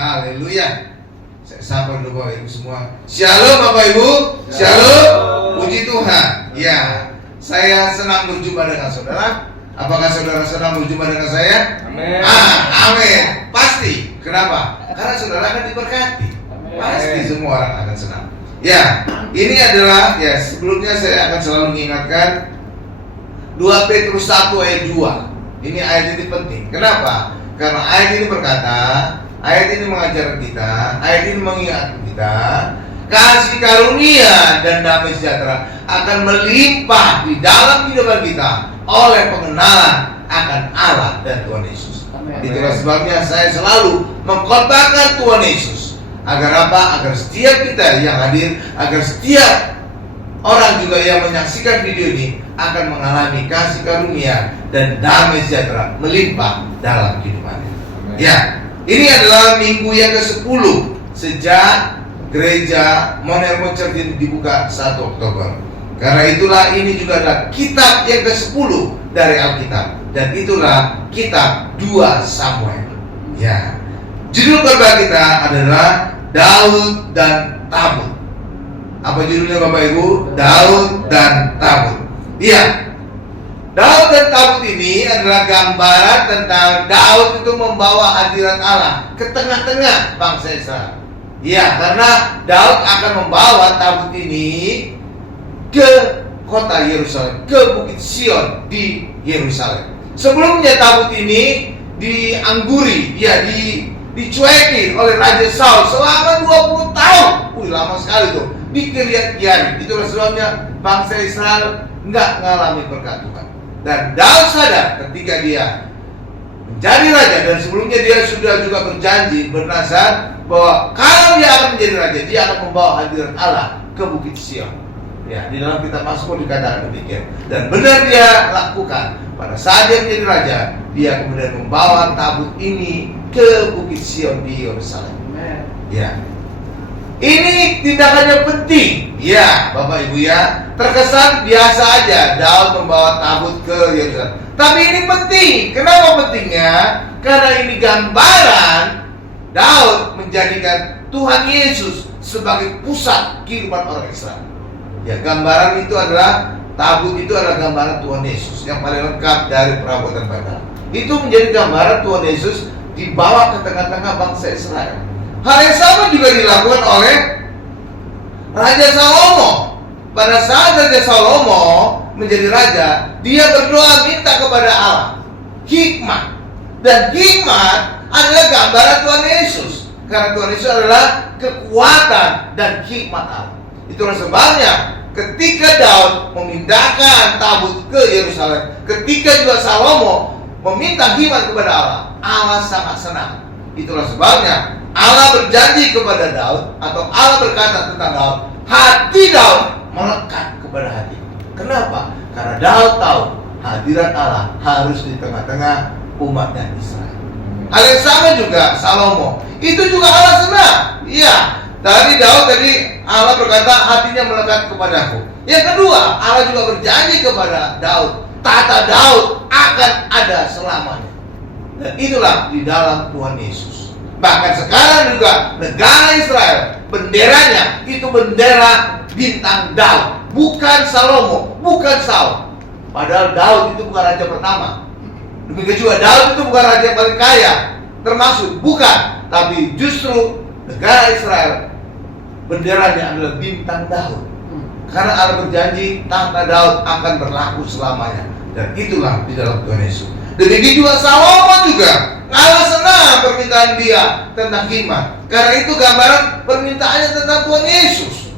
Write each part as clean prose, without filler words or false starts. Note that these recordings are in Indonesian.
Haleluya. Saya sapa dulu Bapak Ibu semua. Shalom Bapak Ibu. Shalom. Puji Tuhan. Ya, saya senang berjumpa dengan saudara. Apakah saudara senang berjumpa dengan saya? Amin. Amin. Pasti. Kenapa? Karena saudara akan diberkati. Pasti semua orang akan senang. Ya, ini adalah sebelumnya saya akan selalu mengingatkan 2 Petrus 1 ayat 2. Ini ayat ini penting. Kenapa? Karena ayat ini berkata, ayat ini mengajar kita, ayat ini mengingatkan kita, kasih karunia dan damai sejahtera akan melimpah di dalam kehidupan kita oleh pengenalan akan Allah dan Tuhan Yesus. Itulah sebabnya saya selalu mengkhotbahkan Tuhan Yesus. Agar apa? Agar setiap kita yang hadir, agar setiap orang juga yang menyaksikan video ini akan mengalami kasih karunia dan damai sejahtera melimpah dalam kehidupannya. Ya, ini adalah minggu yang ke-10 sejak gereja Mount Hermon Church ini dibuka 1 Oktober. Karena itulah ini juga adalah kitab yang ke-10 dari Alkitab. Dan itulah kitab 2 Samuel. Ya, judul khotbah kita adalah Daud dan Tabut. Apa judulnya Bapak Ibu? Daud dan Tabut. Iya, Daud dan Tabut ini adalah gambaran tentang Daud itu membawa hadirat Allah ke tengah-tengah bangsa Israel. Iya, karena Daud akan membawa Tabut ini ke kota Yerusalem, ke Bukit Sion di Yerusalem. Sebelumnya Tabut ini diangguri, dicuekin oleh Raja Saul selama 20 tahun. Lama sekali tuh. Di Kiryat Yearim. Itulah sebabnya bangsa Israel nggak mengalami berkat Tuhan. Dan Daud sadar ketika dia menjadi raja, dan sebelumnya dia sudah juga berjanji, bernazar bahwa kalau dia akan menjadi raja, dia akan membawa hadirat Allah ke Bukit Sion. Ya, di dalam kitab Mazmur dikatakan demikian. Dan benar dia lakukan. Pada saat dia menjadi raja, dia kemudian membawa tabut ini ke Bukit Sion di Yerusalem. Ya. Ini tindakannya penting. Ya, Bapak Ibu ya. Terkesan biasa aja Daud membawa tabut ke Yerusalem. Tapi ini penting. Kenapa pentingnya? Karena ini gambaran Daud menjadikan Tuhan Yesus sebagai pusat kehidupan orang Israel. Ya, gambaran itu adalah tabut itu adalah gambaran Tuhan Yesus yang paling lengkap dari perabotan Babel. Itu menjadi gambaran Tuhan Yesus dibawa ke tengah-tengah bangsa Israel. Hal yang sama juga dilakukan oleh Raja Salomo. Pada saat Raja Salomo menjadi raja, dia berdoa minta kepada Allah hikmat. Dan hikmat adalah gambaran Tuhan Yesus. Karena Tuhan Yesus adalah kekuatan dan hikmat Allah. Itulah sebabnya ketika Daud memindahkan tabut ke Yerusalem, ketika juga Salomo meminta hikmat kepada Allah, Allah sangat senang. Itulah sebabnya Allah berjanji kepada Daud, atau Allah berkata tentang Daud, hati Daud melekat kepada hati. Kenapa? Karena Daud tahu hadirat Allah harus di tengah-tengah umatnya Israel. Hal yang sama juga Salomo, itu juga Allah senang. Iya, tadi Daud Allah berkata hatinya melekat kepadaku. Yang kedua, Allah juga berjanji kepada Daud, tahta Daud akan ada selamanya. Dan itulah di dalam Tuhan Yesus. Bahkan sekarang juga negara Israel, benderanya itu bendera bintang Daud, bukan Salomo, bukan Saul. Padahal Daud itu bukan raja pertama. Demikian juga Daud itu bukan raja yang paling kaya, termasuk bukan. Tapi justru negara Israel benderanya adalah bintang Daud. Karena Allah berjanji tahta Daud akan berlaku selamanya. Dan itulah di dalam Tuhan Yesus. Demikian juga Salomo juga, Allah senang permintaan dia tentang hikmat. Karena itu gambaran permintaannya tentang Tuhan Yesus.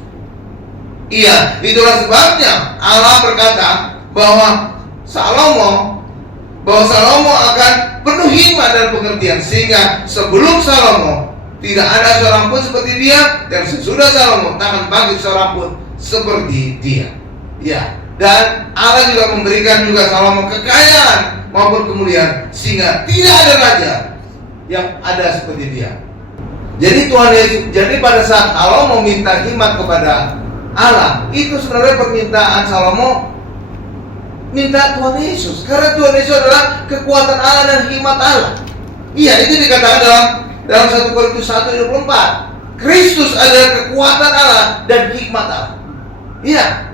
Iya, itulah sebabnya Allah berkata bahwa Salomo akan penuh hikmat dan pengertian, sehingga sebelum Salomo tidak ada seorang pun seperti dia, dan sesudah Salomo tak akan bangkit seorang pun seperti dia. Ya, dan Allah juga memberikan juga Salomo kekayaan maupun kemuliaan, sehingga tidak ada raja yang ada seperti dia. Jadi Tuhan Yesus, jadi pada saat Salomo minta hikmat kepada Allah, itu sebenarnya permintaan Salomo minta Tuhan Yesus. Karena Tuhan Yesus adalah kekuatan Allah dan hikmat Allah. Iya, itu dikatakan dalam Dalam 1 Korintus 1:24, Kristus adalah kekuatan Allah dan hikmat Allah. Iya.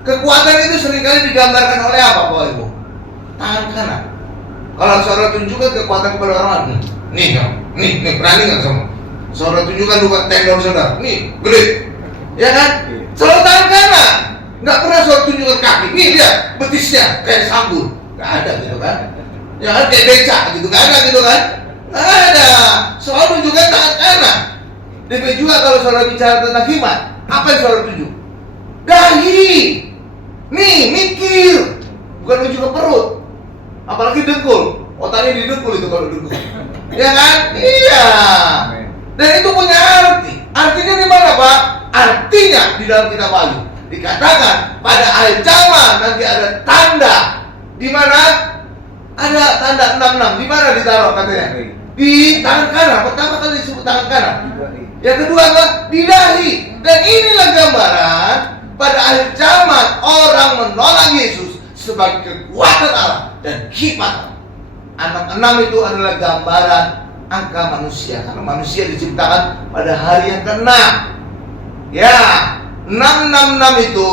Kekuatan itu seringkali digambarkan oleh apa, Bapak Ibu? Tangan kanan. Kalau saudara tunjukkan kekuatan kepada orang lain, nih, berani nggak sama? Saudara tunjukkan luka tendon saudara, nih, gede, ya kan? Selalu tangan kanan. Nggak pernah saudara tunjukkan kaki, nih dia betisnya kayak sambul, nggak ada gitu kan? Ya kan kayak becak gitu, nggak ada gitu kan? Nggak ada. Selalu tunjukkan tangan kanan. Demikian juga kalau saudara bicara tentang hikmat, apa yang saudara tunjuk? Dahi. Nih, mikir. Bukan menuju ke perut. Apalagi dengkul. Otaknya di dengkul itu kalau dengkul. Ya kan? Iya. Dan itu punya arti. Artinya di mana, Pak? Artinya di dalam kitab Wahyu dikatakan pada akhir zaman nanti ada tanda. Di mana? Ada tanda 66. Di mana ditaruh katanya? Di tangan kanan. Pertama kali disebut tangan kanan. Yang kedua adalah di dahi. Dan inilah gambaran pada akhir zaman orang menolak Yesus sebagai kekuatan Allah dan hikmat Allah. Angka 6 itu adalah gambaran angka manusia, karena manusia diciptakan pada hari yang ke-6. Ya, 666 itu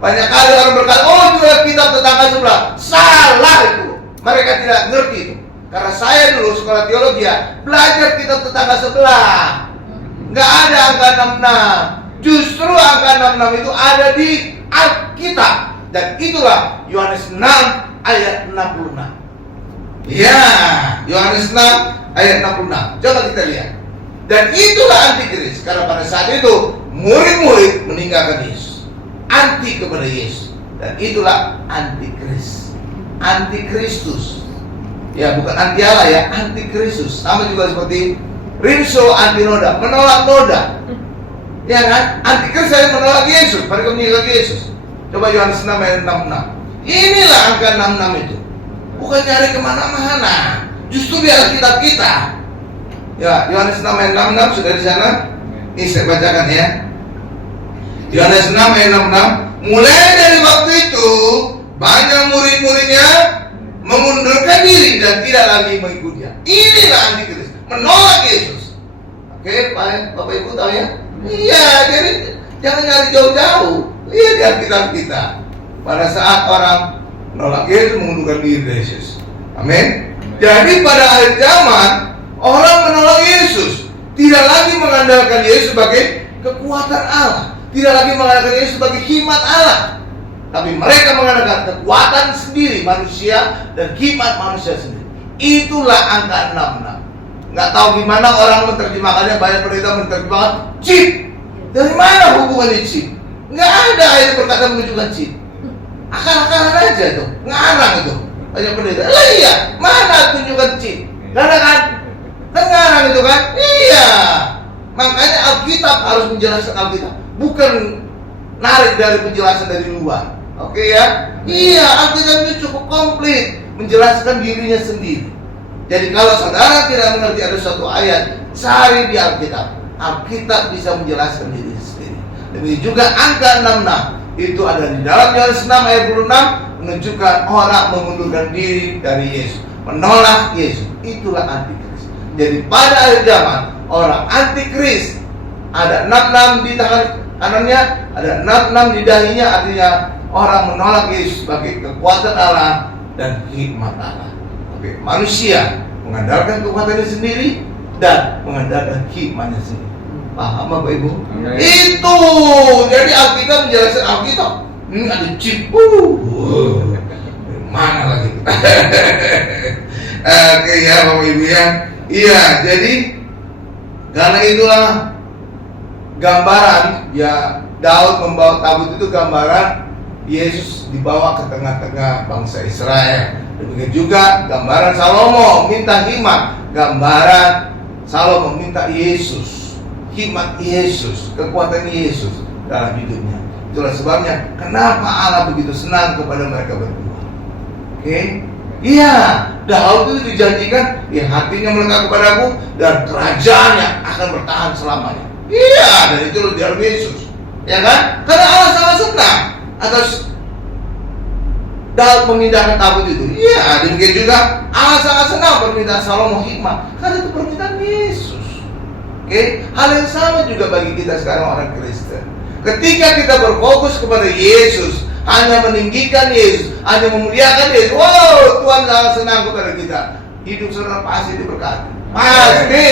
banyak kali orang berkata, oh itu adalah kitab tetangga sebelah. Salah itu. Mereka tidak ngerti itu. Karena saya dulu sekolah teologi belajar kitab tetangga sebelah. Nggak ada angka 66. Justru angka 66 itu ada di Alkitab. Dan itulah Yohanes 6 ayat 66. Ya, Yohanes 6 ayat 66. Coba kita lihat. Dan itulah antikris. Karena pada saat itu murid-murid meninggalkan Yesus, anti kepada Yesus. Dan itulah antikris, antikristus. Ya, bukan anti Allah ya, antikristus. Sama juga seperti Rinso anti noda, menolak noda. Ya kan? Antikris saya menolak Yesus, mereka meninggalkan Yesus. Coba Yohanes 6 ayat 66. Inilah angka 66 itu. Bukan cari kemana-mana, justru di Alkitab kita. Ya, Yohanes 6 ayat 66 sudah di sana. Ini saya bacakan ya. Yohanes 6 ayat 66. Mulai dari waktu itu banyak murid-muridnya mengundurkan diri dan tidak lagi mengikutinya. Inilah antikris, menolak Yesus. Oke, Bapak Ibu tahu ya? Iya, jadi jangan nyari jauh-jauh. Lihat di Alkitab kita. Pada saat orang menolak Yesus, mengundurkan diri dari Yesus. Amin. Jadi pada akhir zaman orang menolak Yesus, tidak lagi mengandalkan Yesus sebagai kekuatan Allah, tidak lagi mengandalkan Yesus sebagai hikmat Allah, tapi mereka mengandalkan kekuatan sendiri manusia dan hikmat manusia sendiri. Itulah angka 66. Nggak tahu gimana orang menerjemahkannya, banyak pendeta menerjemahkan chip. Dari mana hubungannya chip? Nggak ada ayat berkata menunjukkan chip. Akal-akalan aja itu, ngarang itu. Banyak pendeta, iya, mana tunjukkan chip? Nggak ada kan? Ngarang itu kan? Iya. Makanya Alkitab harus menjelaskan Alkitab, bukan narik dari penjelasan dari luar. Oke ya? Iya, Alkitab itu cukup komplit menjelaskan dirinya sendiri. Jadi kalau saudara tidak mengerti ada suatu ayat, cari di Alkitab. Alkitab bisa menjelaskan diri sendiri. Demikian juga angka 66 itu ada di dalam Yohanes 6 ayat 26, menunjukkan orang mengundurkan diri dari Yesus, menolak Yesus. Itulah antikris. Jadi pada akhir zaman orang antikris, ada 66 di tangan kanannya, ada 66 di dahinya, artinya orang menolak Yesus sebagai kekuatan Allah dan hikmat Allah. Oke, manusia mengandalkan kekuatannya sendiri dan mengandalkan hikmatnya sendiri. Paham Bapak Ibu? Itu. Jadi Alkitab menjelaskan Alkitab. Ini ada chip. Mana lagi? Oke ya Bapak Ibu ya. Iya, jadi karena itulah gambaran ya, Daud membawa tabut itu gambaran Yesus dibawa ke tengah-tengah bangsa Israel. Demikian juga gambaran Salomo minta hikmat, gambaran Salomo minta Yesus, hikmat Yesus, kekuatan Yesus dalam hidupnya. Itulah sebabnya kenapa Allah begitu senang kepada mereka berdua. Oke? Iya, Daud itu dijanjikan, ya hatinya melekat kepadaku dan kerajaannya akan bertahan selamanya. Iya, dan itu di dalam Yesus, ya kan? Karena Allah sangat senang atas Daud memindahkan tabut itu. Iya, demikian juga Allah sangat senang permintaan Salomo hikmah, karena itu permintaan Yesus. Oke, hal yang sama juga bagi kita sekarang orang Kristen. Ketika kita berfokus kepada Yesus, hanya meninggikan Yesus, hanya memuliakan Yesus, wow, Tuhan sangat senang kepada kita. Hidup saudara pasti diberkati. Pasti.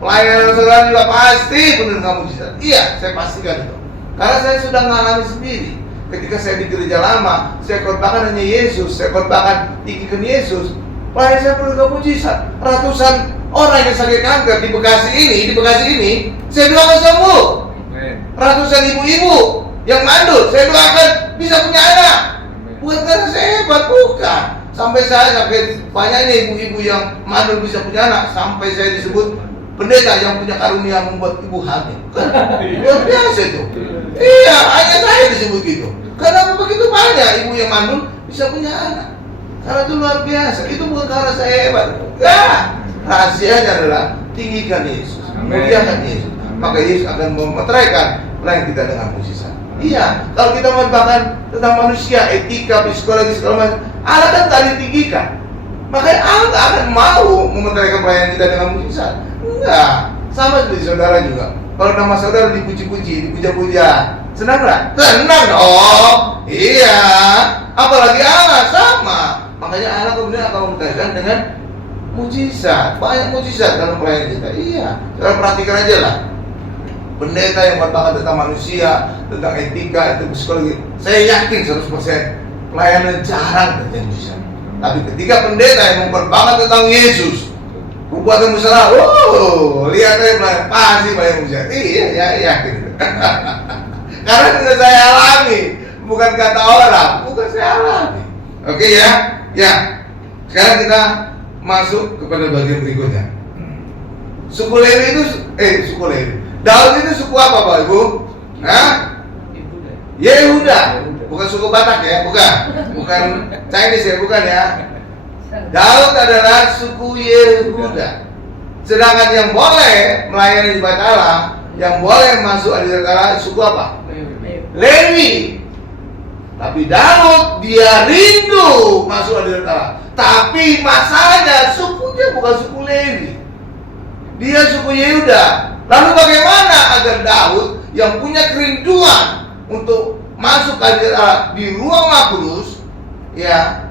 Pelayanan saudara juga pasti penuh dengan mujizat. Iya, saya pastikan itu. Karena saya sudah mengalami sendiri. Ketika saya di gereja lama, saya khotbahkan hanya Yesus, saya khotbahkan tinggikan Yesus. Pelayanan saya penuh dengan mujizat. Ratusan orang yang sakit kanker di Bekasi ini, saya doakan sembuh. Ratusan ibu-ibu yang mandul, saya doakan bisa punya anak. Bukan karena saya hebat, bukan. Sampai saya sakit, banyaknya ibu-ibu yang mandul bisa punya anak. Sampai saya disebut pendeta yang punya karunia membuat ibu hamil. Luar biasa itu. Iya, hanya saya disebut gitu. Karena begitu banyak ibu yang mandul bisa punya anak. Karena itu luar biasa. Itu bukan karena saya hebat. Enggak. Rahasianya adalah tinggikan Yesus, muliakan Yesus. Maka Yesus akan memeteraikan pelayan kita dengan mujizat. Iya, kalau kita bahkan tentang manusia, etika, psikologi, segala macam, Allah kan tak ditinggikan. Makanya Allah tak akan mau memeteraikan pelayan kita dengan mujizat. Enggak. Sama seperti saudara juga. Kalau nama saudara dipuji-puji, dipuja-puja, senang nggak? Senang dong. Iya. Apalagi Allah sama. Makanya Allah kemudian akan memeteraikan dengan mujizat. Banyak mujizat dalam pelayanan kita. Iya. Saudara perhatikan aja lah. Pendeta yang berbicara tentang manusia, tentang etika, tentang psikologi, saya yakin 100% pelayanan jarang terjadi mujizat. Tapi ketika pendeta yang memperbanyak tentang Yesus, perbuatan besar, lihat aja pelayanan pasti banyak mujizat. Iya, ya yakin. Karena sudah saya alami, bukan kata orang, bukan saya alami. Oke ya, ya. Sekarang kita masuk kepada bagian berikutnya. Suku Lewi itu, suku Lewi. Daud itu suku apa, Bapak Ibu? Hah? Yehuda. Bukan suku Batak ya, bukan Chinese ya, bukan ya. Daud adalah suku Yehuda. Sedangkan yang boleh melayani di Bait Allah, yang boleh masuk hadirat Allah, suku apa? Lewi. Tapi Daud dia rindu masuk hadirat Allah. Tapi masalahnya sukunya bukan suku Lewi. Dia suku Yehuda. Lalu bagaimana agar Daud yang punya kerinduan untuk masuk ke hadirat Allah di ruang Maha Kudus, ya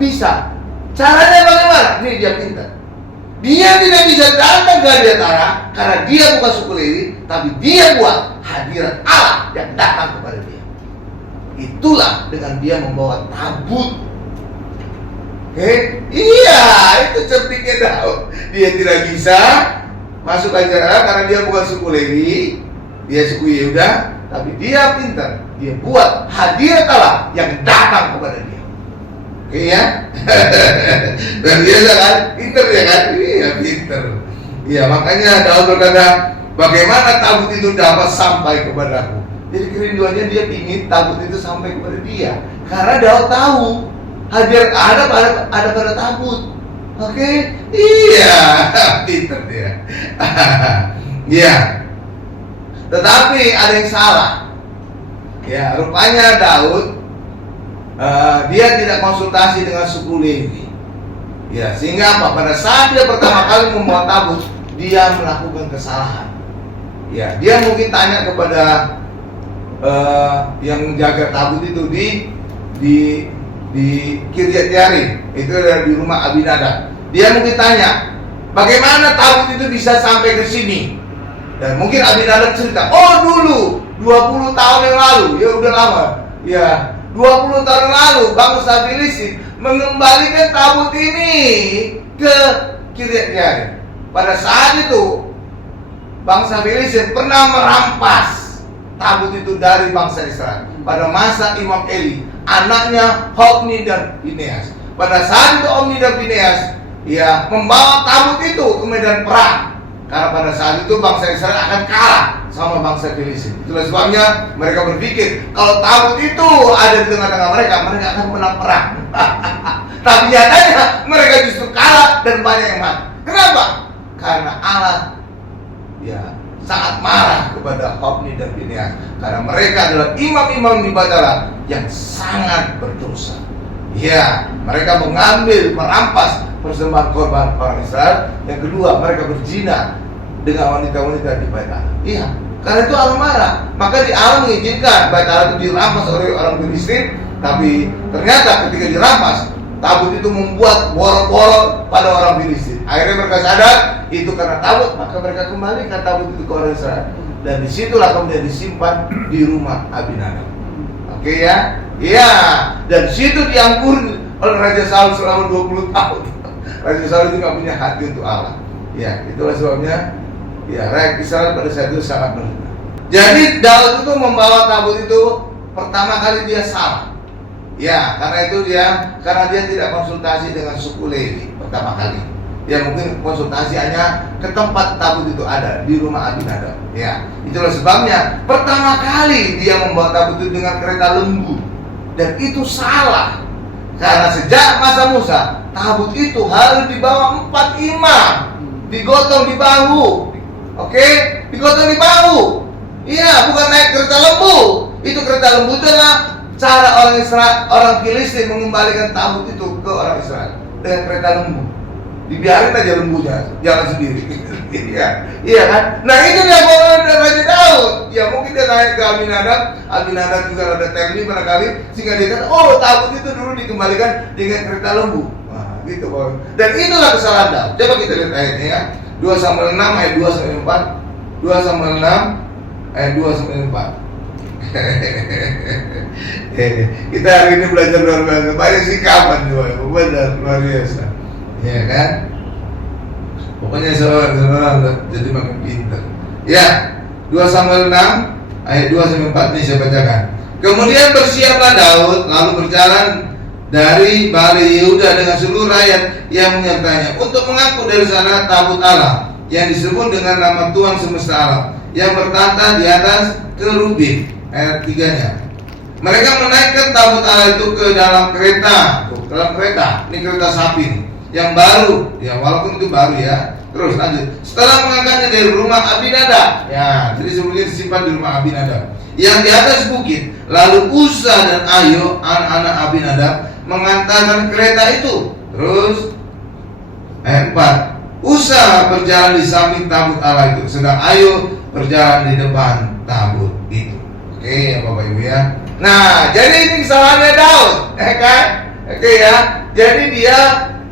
bisa. Caranya bagaimana? Ini dia pintar. Dia tidak bisa datang ke hadirat Allah karena dia bukan suku Lewi, tapi dia buat hadirat Allah yang datang kepada dia. Itulah dengan dia membawa tabut. Iya, itu certiknya Daud. Dia tidak bisa masuk ke hadirat Allah karena dia bukan suku Lewi, dia suku Yehuda, tapi dia pintar. Dia buat hadirat Allah yang datang kepada dia. Oke ya? Dan biasa kan? Pintar ya kan? Iya, pintar. Iya, makanya Daud berkata, bagaimana tabut itu dapat sampai kepadaku? Jadi kerinduannya dia ingin tabut itu sampai kepada dia. Karena Daud tahu hadirat ada pada tabut. Oke? Iya, pintar dia. Iya. Tetapi ada yang salah. Ya, rupanya Daud dia tidak konsultasi dengan suku Lewi. Ya, sehingga apa? Pada saat dia pertama kali membawa tabut, dia melakukan kesalahan. Ya, dia mungkin tanya kepada yang jaga tabut itu di Kiryat Yarim, itu ada di rumah Abinadab. Dia mungkin tanya, bagaimana tabut itu bisa sampai ke sini? Dan mungkin Abinadab cerita, oh dulu 20 tahun yang lalu, ya udah lama, ya 20 tahun lalu bangsa Filistin mengembalikan tabut ini ke Kiryat Yarim. Pada saat itu bangsa Filistin pernah merampas tabut itu dari bangsa Israel. Pada masa Imam Eli, anaknya Hofni dan Pinehas. Pada saat itu Hofni dan Pinehas ya membawa tabut itu ke medan perang. Karena pada saat itu bangsa Israel akan kalah sama bangsa Filistin. Itulah sebabnya mereka berpikir kalau tabut itu ada di tengah-tengah mereka akan menang perang. Tapi nyatanya mereka justru kalah dan banyak yang mati. Kenapa? Karena Allah ya sangat marah kepada Hofni dan Finehas karena mereka adalah imam-imam di Batara yang sangat berdosa. Ya, mereka merampas persembahan korban orang Israel. Yang kedua, mereka berzina dengan wanita-wanita di Batara. Iya, karena itu Allah marah. Maka Allah mengizinkan Batara itu dirampas oleh orang Filistin. Tapi ternyata ketika dirampas, tabut itu membuat borok-borok pada orang Filistin. Akhirnya mereka sadar itu karena tabut, maka mereka kembalikan tabut itu ke orang Israel. Dan disitulah kemudian disimpan di rumah Abinadab. Oke ya? Iya. Dan situ dianggur oleh Raja Saul selama 20 tahun. Raja Saul itu nggak punya hati untuk Allah. Ya, itulah sebabnya. Ya, rakyat Israel pada saat itu sangat menderita. Jadi Daud itu membawa tabut itu pertama kali dia salah. Ya, karena dia tidak konsultasi dengan suku Lewi pertama kali. Ya, mungkin konsultasi hanya ke tempat tabut itu ada di rumah Abinadab. Ya, itulah sebabnya pertama kali dia membawa tabut itu dengan kereta lembu, dan itu salah. Karena sejak masa Musa, tabut itu harus dibawa 4 imam, digotong di bahu. Oke, digotong di bahu. Iya, bukan naik kereta lembu. Itu kereta lembu itu adalah cara orang Filistin mengembalikan tabut itu ke orang Israel dengan kereta lembu. Dibiarin aja lembunya jalan sendiri. Iya kan? Nah, itu dia bawa Raja Daud. Ya mungkin dia naik ke Abinadab juga ada teknik barangkali sehingga dia kata, oh tabut itu dulu dikembalikan dengan kereta lembu. Nah, gitu Bang. Dan itulah kesalahan Daud. Coba kita lihat ayatnya ya. 2 Samuel 6 ayat 2 sampai 4. 2 Samuel 6 ayat 2 sampai 4. Kita hari ini belajar luar biasa. Banyak sikapan juga, benar luar biasa. Ya kan? Pokoknya saudara jadi makin pintar. Ya, 2 Samuel 6 ayat 2 sampai 4 ini saya bacakan. Kemudian bersiaplah Daud lalu berjalan dari Bali Yehuda dengan seluruh rakyat yang menyertainya untuk mengangkut dari sana tabut Allah yang disebut dengan nama Tuhan semesta alam yang bertata di atas kerubin. Ayat 3-nya. Mereka menaikkan tabut Allah itu ke dalam kereta. Ini kereta sapi nih, yang baru. Ya, walaupun itu baru ya. Terus lanjut. Setelah mengangkatnya dari rumah Abinadab. Ya, jadi sebelumnya disimpan di rumah Abinadab yang di atas bukit. Lalu Uza dan Ayo, anak-anak Abinadab, mengantarkan kereta itu. Terus ayat 4. Uza berjalan di samping tabut Allah itu, sedang Ayo berjalan di depan tabut itu. Oke ya Bapak Ibu ya. Nah, jadi ini kesalahannya Daud, kan? Oke ya. Jadi dia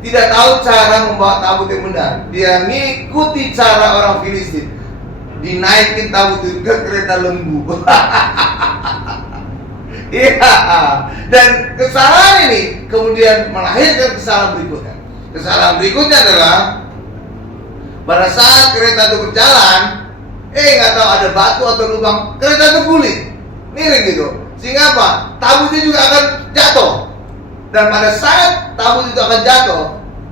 tidak tahu cara membawa tabut yang benar. Dia mengikuti cara orang Filistin. Dinaikin tabut itu ke kereta lembu. Iya. Dan kesalahan ini kemudian melahirkan kesalahan berikutnya. Kesalahan berikutnya adalah pada saat kereta itu berjalan, nggak tahu ada batu atau lubang, kereta itu guling, miring gitu. Sehingga apa? Tabutnya juga akan jatuh. Dan pada saat tabut itu akan jatuh,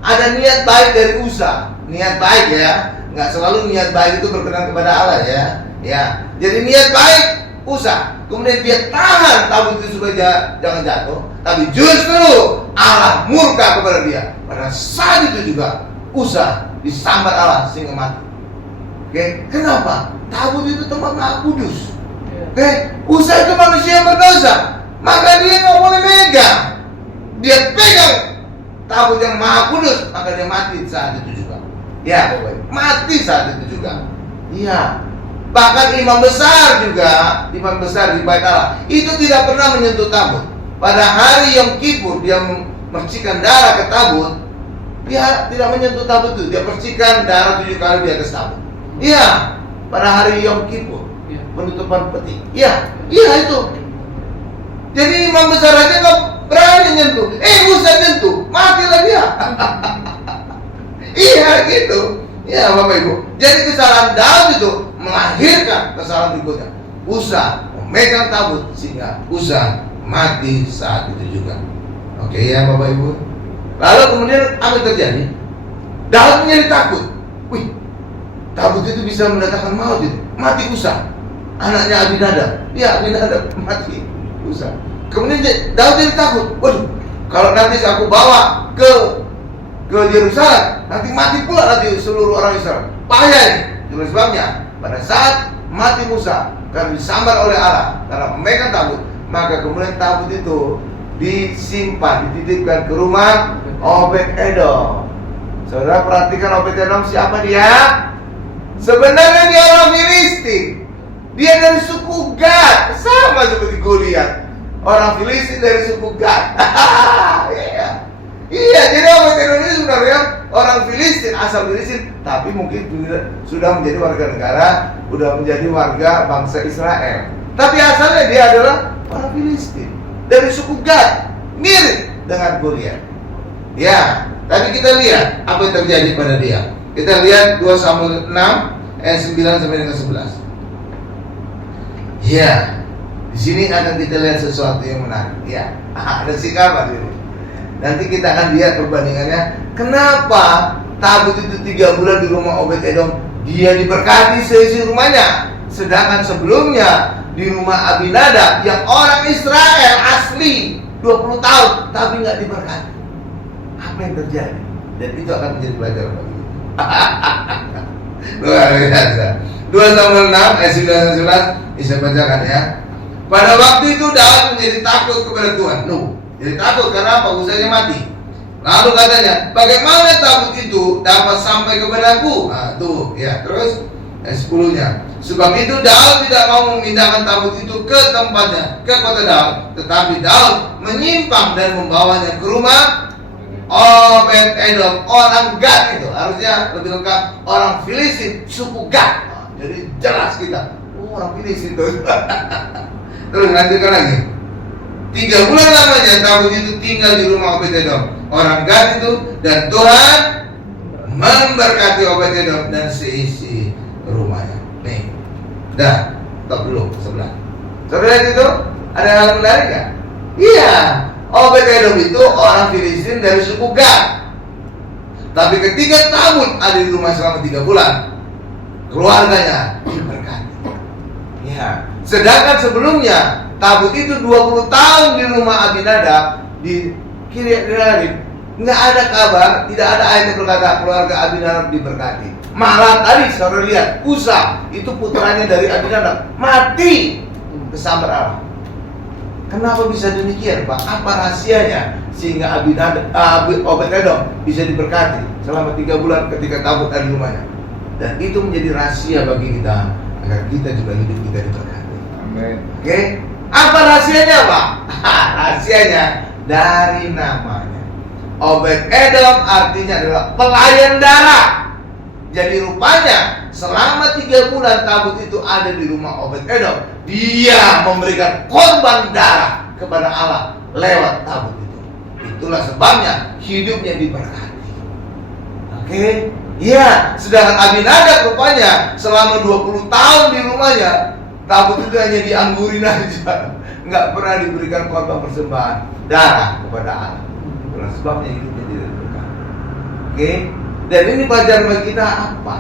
ada niat baik dari Uza. Niat baik ya, nggak selalu niat baik itu berkenan kepada Allah ya. Ya, jadi niat baik Uza. Kemudian dia tahan tabut itu supaya jangan jatuh. Tapi justru Allah murka kepada dia. Pada saat itu juga Uza disambar Allah sehingga mati. Oke, kenapa? Tabut itu tempat Maha Kudus. Oke, Uza itu manusia yang berdosa, maka dia nggak boleh megang. Dia pegang tabut yang Maha Kudus, maka dia mati saat itu juga. Ya, mati saat itu juga. Iya. Bahkan imam besar di Bait Allah itu tidak pernah menyentuh tabut. Pada hari Yom Kippur dia memercikan darah ke tabut. Dia tidak menyentuh tabut itu, dia percikan darah 7 kali di atas tabut. Iya, pada hari Yom Kippur, penutupan peti. Iya itu. Jadi imam besar aja nggak berani nyentuh. Uza nyentuh, matilah dia. Iya gitu. Ya Bapak Ibu. Jadi kesalahan Daud itu melahirkan kesalahan berikutnya. Uza memegang tabut sehingga Uza mati saat itu juga. Oke ya Bapak Ibu. Lalu kemudian apa yang terjadi? Daud menjadi takut. Wih, tabut itu bisa mendatangkan maut itu. Mati Uza, anaknya Abinadab. Ya Abinadab mati Uza. Kemudian Daud jadi takut. Waduh, kalau nanti aku bawa ke Yerusalem, nanti mati pula nanti seluruh orang Israel. Bahaya ini. Itu sebabnya pada saat mati Musa karena disambar oleh Allah karena memegang tabut, maka kemudian tabut itu disimpan, dititipkan ke rumah Obed-Edom. Saudara perhatikan Obed-Edom siapa dia? Sebenarnya dia orang Filistin. Dia dari suku Gad, sama seperti Goliat. Orang Filistin dari suku Gad. Iya, jadi Obed-Edom ini sebenarnya orang Filistin, asal Filistin, tapi mungkin sudah menjadi warga negara, sudah menjadi warga bangsa Israel. Tapi asalnya dia adalah orang Filistin dari suku Gad, mirip dengan Goliat. Ya, tapi kita lihat apa yang terjadi pada dia. Kita lihat 2 Samuel 6 ayat 9 sampai dengan 11. Ya, di sini akan kita lihat sesuatu yang menarik. Ya, ada sikapan ini. Nanti kita akan lihat perbandingannya. Kenapa tabut itu 3 bulan di rumah Obed-Edom dia diberkati seisi rumahnya, sedangkan sebelumnya di rumah Abinadab yang orang Israel asli 20 tahun tapi nggak diberkati. Apa yang terjadi? Dan itu akan menjadi pelajaran bagi kita. Luar biasa. 2 Samuel 6 ayat 9 bisa bacakan ya. Pada waktu itu Daud menjadi takut kepada Tuhan. Jadi takut karena apa? Usahanya mati. Lalu katanya, bagaimana tabut itu dapat sampai kepadaku? Nah, tuh ya. Terus ayat 10-nya. Sebab itu Daud tidak mau memindahkan tabut itu ke tempatnya, ke kota Daud, tetapi Daud menyimpang dan membawanya ke rumah Obed-Edom, orang Gad. Itu harusnya lebih lengkap, orang Filistin, suku Gad. Jadi jelas kita, orang Filistin tuh. Terus lanjutkan lagi. 3 bulan lamanya tabut itu tinggal di rumah Obed-Edom, orang Gad itu, dan Tuhan memberkati Obed-Edom dan seisi rumahnya. Nih, dah, stop dulu sebelah. Saudara lihat itu, ada hal menarik nggak? Iya, Obed-Edom itu orang Filistin dari suku Gad. Tapi ketika tabut ada di rumah selama 3 bulan, keluarganya diberkati. Ya, sedangkan sebelumnya tabut itu 20 tahun di rumah Abinadab di Kiriat-Jearim. Nggak ada kabar, tidak ada ayat yang berkata keluarga Abinadab diberkati. Malah tadi saudara lihat, Usa itu putranya dari Abinadab mati kesambar Allah. Kenapa bisa demikian, Pak? Apa rahasianya sehingga Obed-Edom bisa diberkati selama 3 bulan ketika tabut ada di rumahnya? Dan itu menjadi rahasia bagi kita agar kita juga hidup kita diberkati. Amin. Oke? Apa rahasianya, Pak? Rahasianya dari namanya. Obed-Edom artinya adalah pelayan darah. Jadi rupanya selama 3 bulan tabut itu ada di rumah Obed-Edom, dia memberikan korban darah kepada Allah lewat tabut itu. Itulah sebabnya hidupnya diberkati. Oke? Ya, sedangkan Abinadab rupanya selama 20 tahun di rumahnya, tabut itu hanya dianggurin aja, nggak pernah diberikan korban persembahan darah kepada Allah. Itulah sebabnya hidupnya tidak berkah. Oke? Dan ini pelajaran bagi kita apa?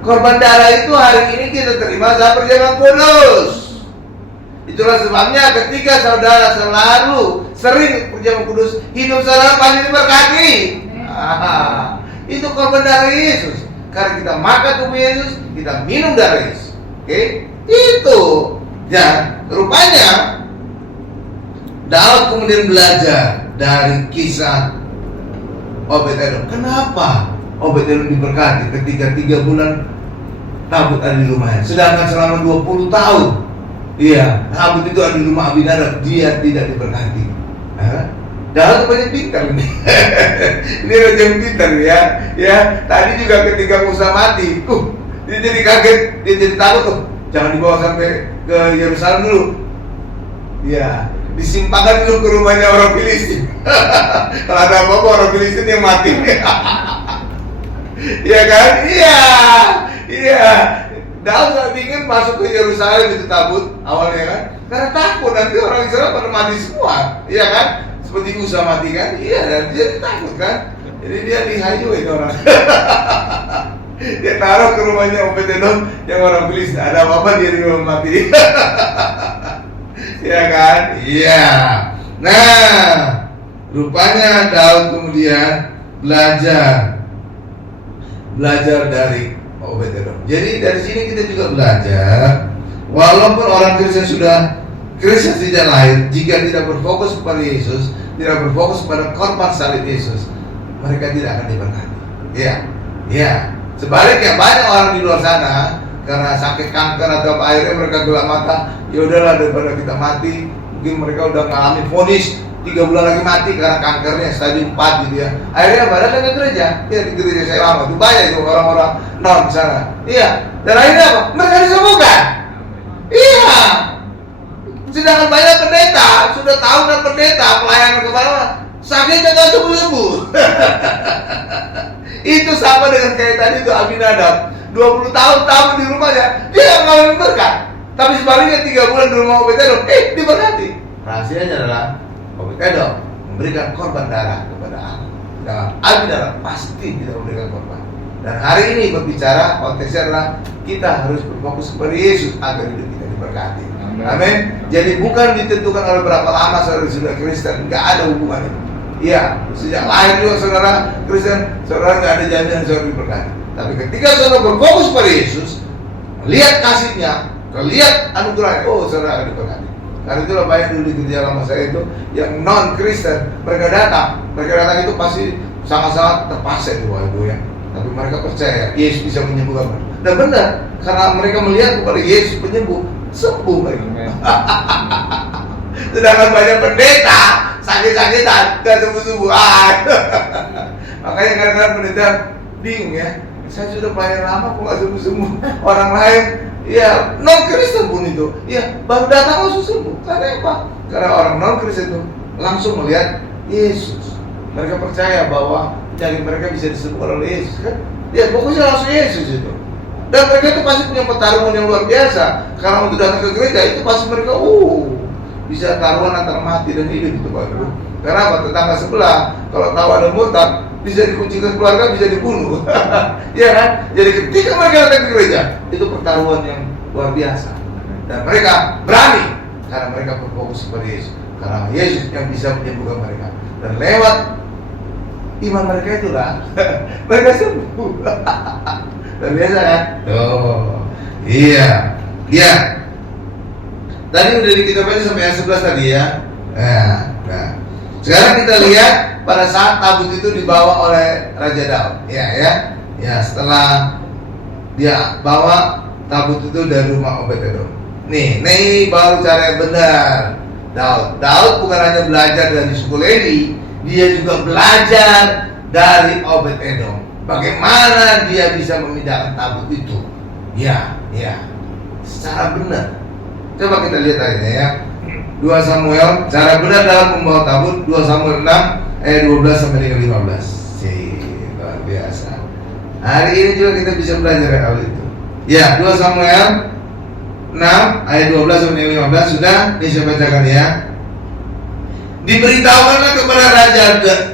Korban darah itu hari ini kita terima saat perjamuan kudus. Itulah sebabnya ketika saudara selalu sering perjamuan kudus, hidup saudara pasti diberkati. Itu korban darah Yesus. Karena kita makan tubuh Yesus, kita minum darah Yesus. Oke? Itu. Dan rupanya Daud kemudian belajar dari kisah Obed-Edom. Kenapa Obed-Edom diberkati ketika 3 bulan tabut ada di rumahnya, sedangkan selama 20 tahun tabut itu ada di rumah Abinadab, dia tidak diberkati. Daud banyak pintar ini. Ini raja yang pintar ya. Tadi juga ketika Musa mati, dia jadi kaget, dia jadi takut jangan dibawa sampai ke Yerusalem dulu. Ya, disimpangkan dulu ke rumahnya orang Filistin. Kalau ada apa-apa orang Filistin yang mati. Iya kan? Iya. Daud gak ingin masuk ke Yerusalem itu tabut awalnya kan, karena takut nanti orang Israel pada mati semua. Iya kan? Seperti Musa mati kan? Iya, dan dia takut kan? Jadi dia dihayuin orang. Dia taruh ke rumahnya Obed-Edom yang orang Filistin. Ada apa-apa dia di rumah mati. Iya kan? Iya. Nah, rupanya Daud kemudian belajar dari Obed-Edom. Jadi dari sini kita juga belajar, walaupun orang Kristen sudah Kristen sejak lahir, jika tidak berfokus kepada Yesus, tidak berfokus pada korban salib Yesus, mereka tidak akan diberkati. Ya. Sebaliknya banyak orang di luar sana karena sakit kanker atau apa, akhirnya mereka gelap mata. Ya udahlah, daripada kita mati, mungkin mereka udah ngalamin vonis 3 bulan lagi mati karena kankernya stadium 4 gitu ya. Akhirnya pada ke gereja. Ya, di gereja saya lama itu banyak itu orang-orang non di sana. Iya. Dan akhirnya apa? Mereka disembuhkan. Iya. Sedangkan banyak pendeta sudah tahunan pendeta pelayanan kepada sakitnya nggak sembuh-sembuh. Itu sama dengan kayak tadi itu Abinadab. 20 tahun di rumahnya dia nggak ngalamin berkat. Tapi sebaliknya 3 bulan di rumah Obed-Edom, diberkati. Rahasianya adalah Obed-Edom memberikan korban darah kepada Allah. Dan Abinadab pasti tidak memberikan korban. Dan hari ini berbicara konteksnya adalah kita harus berfokus kepada Yesus agar hidup kita diberkati. Amin. Jadi bukan ditentukan oleh berapa lama saudara sudah Kristen, nggak ada hubungan itu. Iya, sejak lahir juga saudara Kristen, saudara nggak ada jaminan saudara diberkati. Tapi ketika saudara berfokus pada Yesus, lihat kasihnya, lihat anugerahnya, saudara akan diberkati. Karena itulah banyak dulu di gereja lama saya itu yang non Kristen, mereka datang itu pasti sangat-sangat terpaksa itu ya. Tapi mereka percaya Yesus bisa menyembuhkan mereka. Dan benar, karena mereka melihat kepada Yesus penyembuh, sembuh mereka. Sedangkan banyak pendeta sakit-sakitan, gak sembuh-sembuh. Makanya kadang-kadang pendeta bingung ya. Saya sudah pelayan lama kok gak sembuh-sembuh. Orang lain, ya non Kristen pun itu, ya baru datang langsung sembuh. Karena apa? Karena orang non Kristen itu langsung melihat Yesus. Mereka percaya bahwa jadi mereka bisa disembuhkan oleh Yesus kan? Ya fokusnya langsung Yesus itu. Dan mereka itu pasti punya pertarungan yang luar biasa. Karena untuk datang ke gereja itu pasti mereka bisa taruhan antara mati dan hidup itu Pak Ibu. Karena apa? Tetangga sebelah kalau tahu ada murtad bisa dikucingkan keluarga, bisa dibunuh. Ya kan? Jadi ketika mereka datang ke gereja itu pertaruhan yang luar biasa. Dan mereka berani karena mereka berfokus kepada Yesus. Karena Yesus yang bisa menyembuhkan mereka. Dan lewat iman mereka itulah mereka sembuh. Dan biasa kan? Iya. Tadi udah kita baca sampai ayat 11 tadi ya. Nah. Sekarang kita lihat pada saat tabut itu dibawa oleh Raja Daud. Ya, setelah dia bawa tabut itu dari rumah Obed-Edom. Nih baru cara yang benar. Daud bukan hanya belajar dari suku Lewi, dia juga belajar dari Obed-Edom. Bagaimana dia bisa memindahkan tabut itu? Ya, secara benar. Coba kita lihat aja ya. 2 Samuel, cara benar dalam membawa tabut, 2 Samuel 6 ayat 12 sampai dengan 15. Luar biasa. Hari ini juga kita bisa belajar hal itu. Ya, 2 Samuel 6 ayat 12 sampai 15 sudah bisa bacakan ya. Diberitahukanlah kepada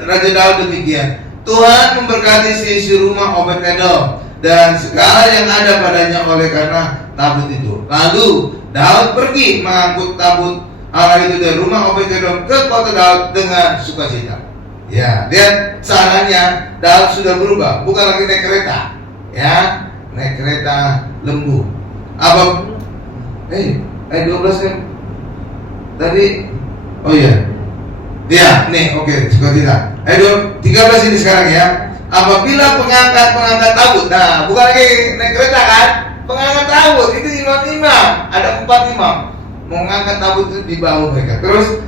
Raja Daud demikian. Tuhan memberkati seisi rumah Obed-Edom dan segala yang ada padanya oleh karena tabut itu. Lalu Daud pergi mengangkut tabut Allah itu dari rumah Obed-Edom ke kota Daud dengan sukacita. Ya, lihat caranya Daud sudah berubah, bukan lagi naik kereta, ya, naik kereta lembu. Apa? Ayat 12 kan? Tadi, ya, nih, oke, sukacita. Ayat 13 ini sekarang ya. Apabila pengangkat tabut, nah, bukan lagi naik kereta kan? Pengangkat tabut itu imam-imam, ada 4 imam. Mengangkat tabut itu di bahu mereka. Terus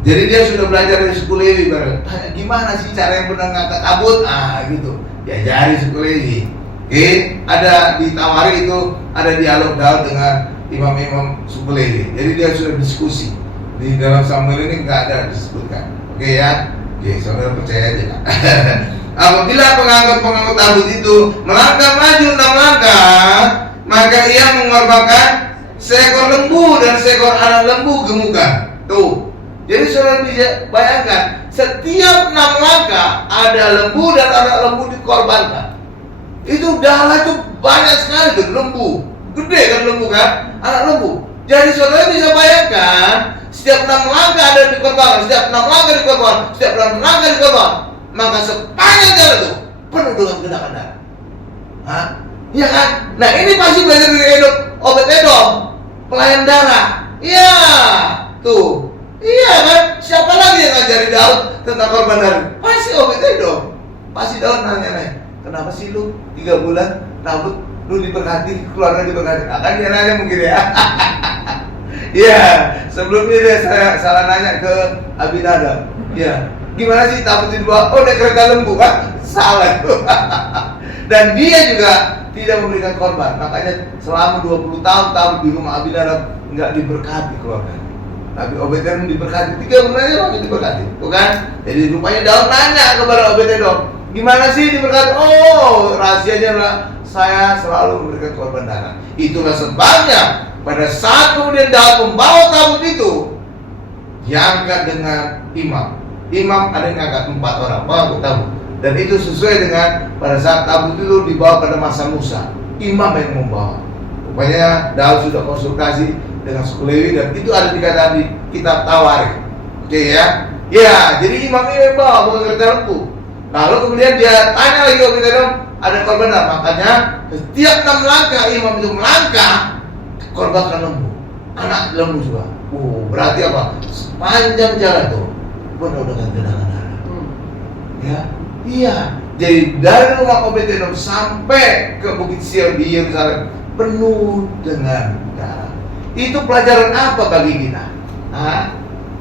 jadi dia sudah belajar dari suku Lewi. Tanya gimana sih cara yang benar ngangkat tabut? Gitu. Diajari suku Lewi. Ada di Tawari itu ada dialog Daud dengan imam-imam suku Lewi. Jadi dia sudah diskusi. Di dalam Samuel ini nggak ada disebutkan. Ya. Saudara percaya aja. Apabila pengangkat tabut itu melangkah maju 6 langkah, maka ia mengorbankan seekor lembu dan seekor anak lembu gemukan. Tuh. Jadi saudara bisa bayangkan, setiap 6 langkah ada lembu dan anak lembu dikorbankan. Itu darah itu banyak sekali tuh lembu. Gede kan lembu kan? Anak lembu. Jadi saudara bisa bayangkan, setiap 6 langkah ada dikorbankan, setiap 6 langkah dikorbankan, setiap 6 langkah dikorbankan. Maka sepanjang jalan itu penuh dengan genangan darah. Iya kan? Nah ini pasti belajar dari Obed-Edom, pelayan darah. Iya, tuh. Iya kan? Siapa lagi yang ngajari Daud tentang korban darah? Pasti Obed-Edom. Pasti Daud nanya, kenapa sih lu 3 bulan Daud lu diberkati, keluarga diberkati? Akan dia nanya mungkin ya. Iya, sebelumnya saya salah nanya ke Abinadab. Iya, gimana sih Daud dibawa? Oh, naik kereta lembu kan? Salah tuh. Dan dia juga tidak memberikan korban. Makanya selama 20 tahun di rumah Abinadab nggak diberkati keluarga. Tapi Obed-Edom diberkati, 3 bulan aja langsung diberkati, tuh kan? Jadi rupanya Daud nanya kepada Obed-Edom, gimana sih diberkati? Oh, rahasianya adalah saya selalu memberikan korban darah. Itulah sebabnya pada saat kemudian Daud membawa tabut itu, diangkat dengan imam. Imam ada yang angkat 4 orang bawa tabut. Dan itu sesuai dengan pada saat tabut itu dibawa pada masa Musa, imam yang membawa. Rupanya Daud sudah konsultasi dengan suku Lewi dan itu ada dikatakan di kitab Tawarikh. Oke ya. Ya, jadi imam ini membawa bukan kereta lembu. Lalu kemudian dia tanya lagi ke Obed-Edom, ada korban apa? Makanya setiap 6 langkah imam itu melangkah, korbankan lembu, anak lembu juga. Berarti apa? Sepanjang jalan tuh penuh dengan genangan darah. Ya, iya. Jadi dari rumah Obed-Edom sampai ke Bukit Sion di Yerusalem penuh dengan darah. Itu pelajaran apa bagi kita?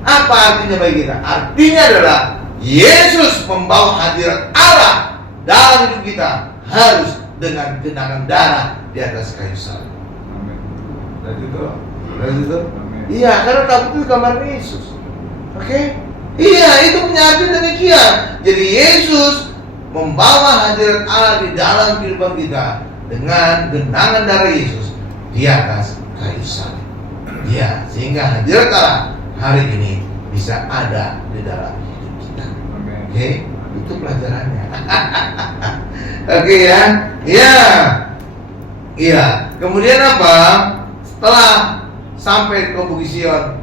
Apa artinya bagi kita? Artinya adalah Yesus membawa hadirat Allah dalam hidup kita harus dengan genangan darah di atas kayu salib. Dan itu, iya, karena tabut itu gambar Yesus. Oke? Iya, itu punya arti demikian. Jadi Yesus membawa hadirat Allah di dalam kehidupan kita dengan genangan darah Yesus di atas kayu salib. Ya, sehingga hadirat Allah hari ini bisa ada di dalam hidup kita. Oke, itu pelajarannya. Oke ya, iya. Kemudian apa? Setelah sampai ke Bukit Sion,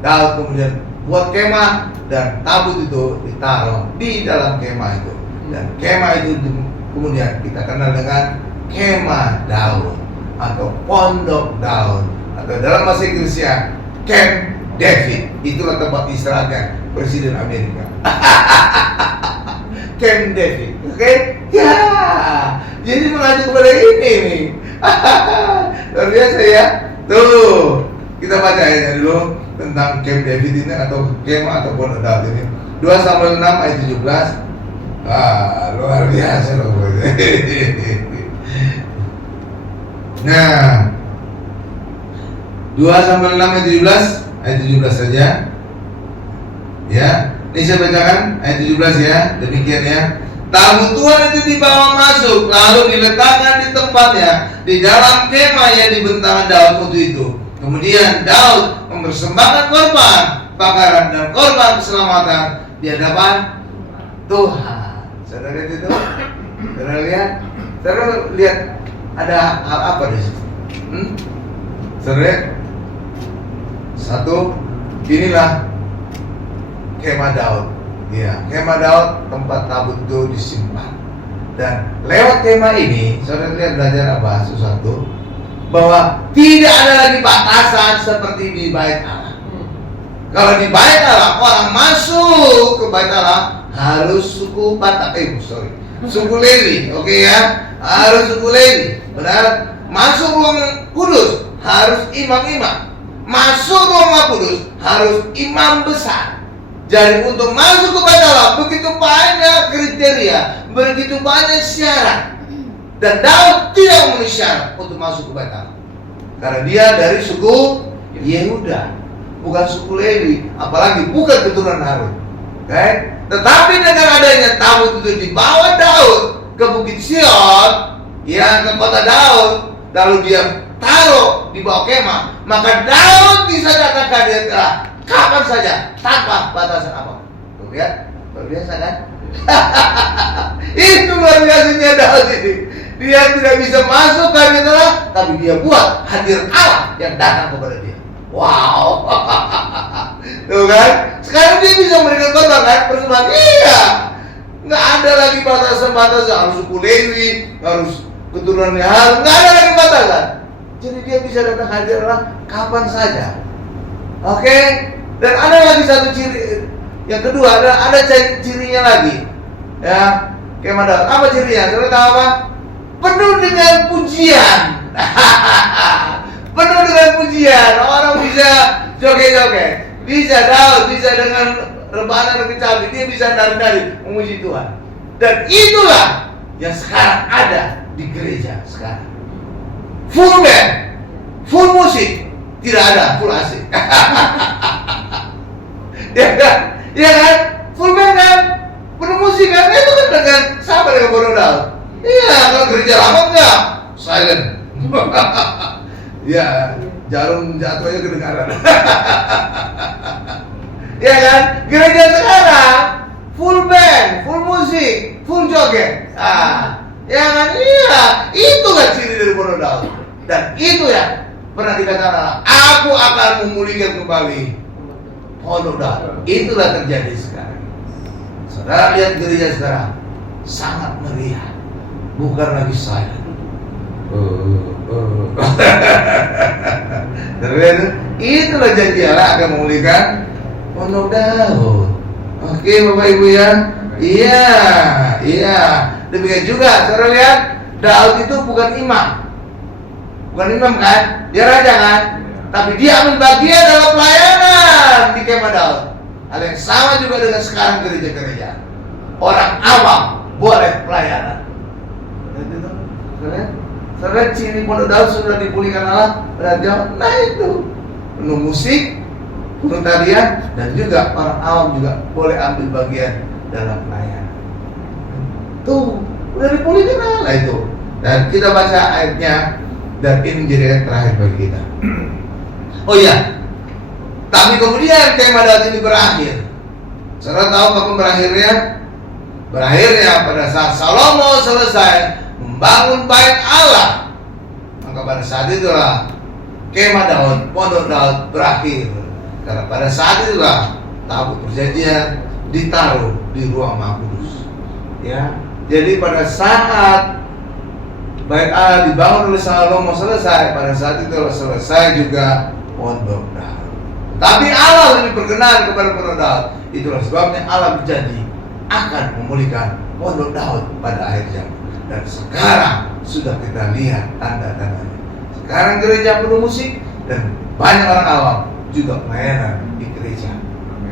Daud kemudian buat kemah dan tabut itu ditaruh di dalam kemah itu. Dan kemah itu kemudian kita kenal dengan kemah Daud atau pondok Daud. Atau dalam bahasa Inggrisnya Camp David. Itulah tempat istirahatnya Presiden Amerika. Camp David. Oke? Ya. Jadi mengacu kepada ini nih. Luar biasa ya. Tuh, kita baca ayatnya dulu tentang Camp David ini atau kemah atau pondok Daud ini. 2 Samuel 6 ayat 17. Luar biasa loh. Nah, 2 Samuel 6 ayat 17 saja. Ya, ini saya bacakan ayat 17 ya. Demikian ya. Tabut Tuhan itu dibawa masuk, lalu diletakkan di tempatnya di dalam kemah yang dibentangkan Daud waktu itu. Kemudian Daud mempersembahkan korban bakaran dan korban keselamatan di hadapan Tuhan. Saudara lihat itu? Saudara lihat? Saudara lihat ada hal apa di situ? Saudara? Satu, inilah kemah Daud. Ya, kemah Daud tempat tabut itu disimpan. Dan lewat kemah ini, saudara lihat belajar apa? Sesuatu bahwa tidak ada lagi batasan seperti di bait Allah. Kalau di bait Allah orang masuk ke bait Allah harus suku Batak, suku Lewi, oke ya? Harus suku Lewi, benar? Masuk ruang kudus harus imam-imam. Masuk rumah kudus harus imam besar. Jadi untuk masuk ke bait Allah begitu banyak kriteria, begitu banyak syarat. Dan Daud tidak memenuhi syarat untuk masuk ke bait Allah. Karena dia dari suku Yehuda, bukan suku Lewi, apalagi bukan keturunan Harun. Okay? Tetapi dengan adanya tabut itu dibawa Daud ke Bukit Sion, ya ke kota Daud, lalu dia taruh di bawah kemah, maka Daud bisa datang ke hadirat Allah kapan saja tanpa batasan apa. Tuh lihat, luar biasa kan? Itu luar biasanya Daud ini. Dia tidak bisa masuk ke hadirat Allah, tapi dia buat hadirat Allah yang datang kepada dia. Wow. Tuh kan? Sekarang dia bisa memberikan korban kan? Persembahan. Iya. Nggak ada lagi batasan-batasan, harus suku Lewi, harus keturunannya Harun, nggak ada yang dibatalkan. Jadi dia bisa datang hadir kapan saja. Oke? Dan ada lagi satu ciri, yang kedua ada cirinya lagi. Ya, kemah Daud. Apa cirinya? Saudara tahu apa? Penuh dengan pujian. Penuh dengan pujian. Orang bisa joget-joget. Bisa Daud, bisa dengan rebana dan kecapi. Dia bisa nari-nari memuji Tuhan. Dan itulah yang sekarang ada di gereja sekarang. Full band, full musik, tidak ada full AC. Ya kan? Ya kan? Full band kan? Penuh musik kan? Itu kan dengan sama dengan Pondok Daud. Iya, kalau gereja lama enggak, silent. Ya, jarum jatuh aja kedengaran. Ya kan? Gereja sekarang full band, full musik, full joget. Ya kan? Iya, itulah ciri dari Pondok Daud. Dan itu ya pernah dikatakan, aku akan memulihkan kembali Pondok Daud. Itulah terjadi sekarang. Saudara lihat gereja sekarang sangat meriah, bukan lagi silent. Terlihat, itulah janji Allah akan memulihkan Pondok Daud. Oke, Bapak Ibu ya. Iya. Demikian juga, saudara lihat, Daud itu bukan imam kan? Dia raja kan? Tapi dia ambil bagian dalam pelayanan di kemah Daud. Hal yang sama juga dengan sekarang gereja-gereja. Orang awam boleh pelayanan. Saudara, ciri Pondok Daud sudah dipulihkan Allah. Nah itu, penuh musik, penuh tarian, dan juga orang awam juga boleh ambil bagian dalam pelayanan. Tuh, udah dipulihkan Allah itu. Dan kita baca ayatnya, dan ini menjadi ayat terakhir bagi kita. Oh iya, tapi kemudian kemah Daud ini berakhir. Saudara tahu kapan berakhirnya? Berakhirnya pada saat Salomo selesai membangun bait Allah. Maka pada saat itulah kemah Daud, Pondok Daud berakhir. Karena pada saat itulah tabut perjanjian ditaruh di ruang Maha Kudus. Ya, jadi pada saat bait Allah dibangun oleh Salomo selesai, pada saat itu selesai juga Pondok Daud. Tapi Allah lebih berkenan kepada Pondok Daud. Itulah sebabnya Allah berjanji akan memulihkan Pondok Daud pada akhir zaman. Dan sekarang sudah kita lihat tanda-tandanya. Sekarang gereja penuh musik dan banyak orang awam juga pelayanan di gereja.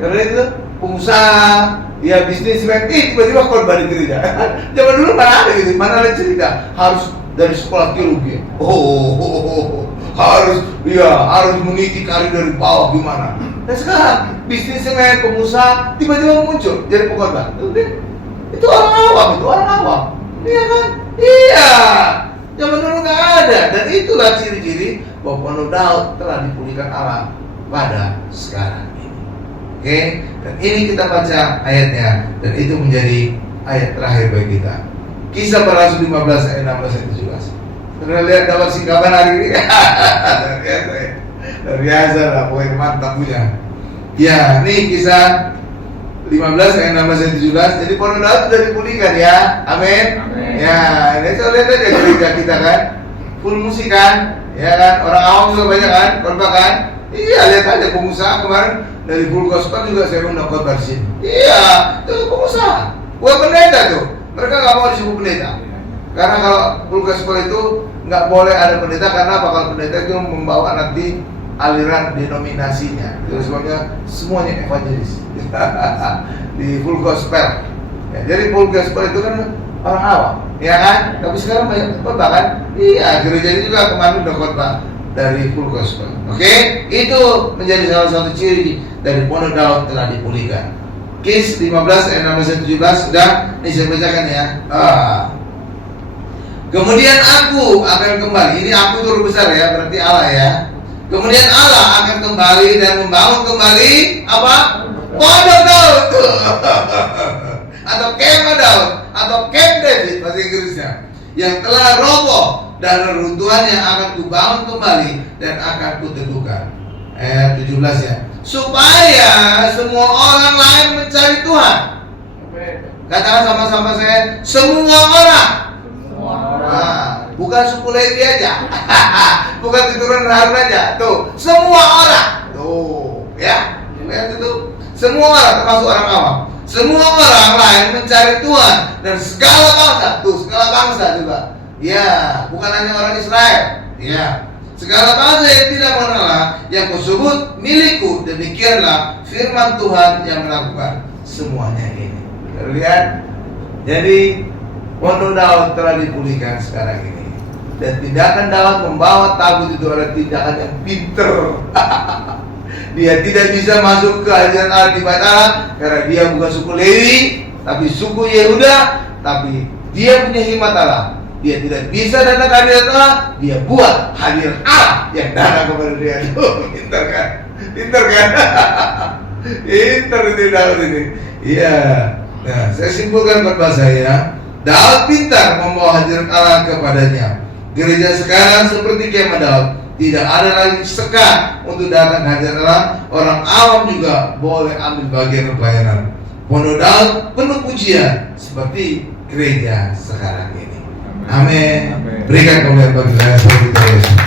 Karena itu pengusaha, ya bisnismen, tiba-tiba korban di gereja. Zaman dulu mana ada gitu, mana ada cerita harus dari sekolah teologi. Harus meniti karir dari bawah gimana. Dan sekarang bisnismen, pengusaha tiba-tiba muncul jadi pengorban. Itu orang awam. Iya kan? Iya. Zaman dulu nggak ada. Dan itulah ciri-ciri bahwa Pondok Daud telah dipulihkan Allah pada sekarang ini. Oke? Dan ini kita baca ayatnya, dan itu menjadi ayat terakhir bagi kita. Kisah Para Rasul 15 ayat 16 dan 17. Sudah lihat dapat singkapan hari ini? Luar biasa lah, poin mantap punya. Ya, ini kisah 15 ayat 16 dan 17. Jadi Pondok Daud sudah dipulihkan ya. Amin. Ya, ini saya lihat aja gereja kita kan, full musik kan, ya kan, orang awam juga banyak kan, khotbah kan. Iya, lihat aja pengusaha kemarin dari full gospel juga saya undang khotbah di sini. Iya, itu pengusaha, bukan pendeta tuh. Mereka nggak mau disebut pendeta, karena kalau full gospel itu nggak boleh ada pendeta, karena apa? Kalau pendeta itu membawa nanti aliran denominasinya. Itu sebabnya semuanya evangelis di full gospel. Ya, jadi full gospel itu kan orang awam, ya kan? Tapi sekarang banyak khotbah kan? Iya, gereja ini juga kemarin udah khotbah dari full gospel. Oke? Itu menjadi salah satu ciri dari Pondok Daud telah dipulihkan. Kis 15 ayat 16 dan 17 sudah, ini saya bacakan ya. Kemudian aku akan kembali. Ini aku itu huruf besar ya, berarti Allah ya. Kemudian Allah akan kembali dan membangun kembali apa? Pondok Daud atau kemah Daud atau Camp David bahasa Inggrisnya, yang telah roboh dan reruntuhannya akan kubangun kembali dan akan kuteguhkan. Ayat 17 ya. Supaya semua orang lain mencari Tuhan. Katakan sama-sama saya, semua orang. bukan suku Lewi aja, bukan keturunan Harun aja, tuh semua orang, tuh ya, lihat itu, semua orang termasuk orang awam, semua orang lain mencari Tuhan dan segala bangsa, tuh segala bangsa juga, ya, bukan hanya orang Israel, ya. Segala bangsa yang tidak mengenal Allah, yang kusebut milikku, demikianlah firman Tuhan yang melakukan semuanya ini. Lihat, jadi Pondok Daud telah dipulihkan sekarang ini, dan tindakan Daud membawa tabut itu adalah tindakan yang pinter. Dia tidak bisa masuk ke ajaran Allah di bait Allah karena dia bukan suku Lewi, tapi suku Yehuda, tapi dia punya hikmat Allah. Dia tidak bisa datang ke hadirat Allah, dia buat hadirat Allah yang datang kepada dia. Pinter kan? Pinter kan? Pinter itu Daud ini. Iya. Nah, saya simpulkan buat saya, Daud pintar membawa hadirat Allah kepadanya. Gereja sekarang seperti kemah Daud, tidak ada lagi sekat untuk datang ke hadirat Allah. Orang awam juga boleh ambil bagian pelayanan. Pondok Daud penuh pujian seperti gereja sekarang ini. Amin. Berikan kemuliaan bagi saya seperti itu.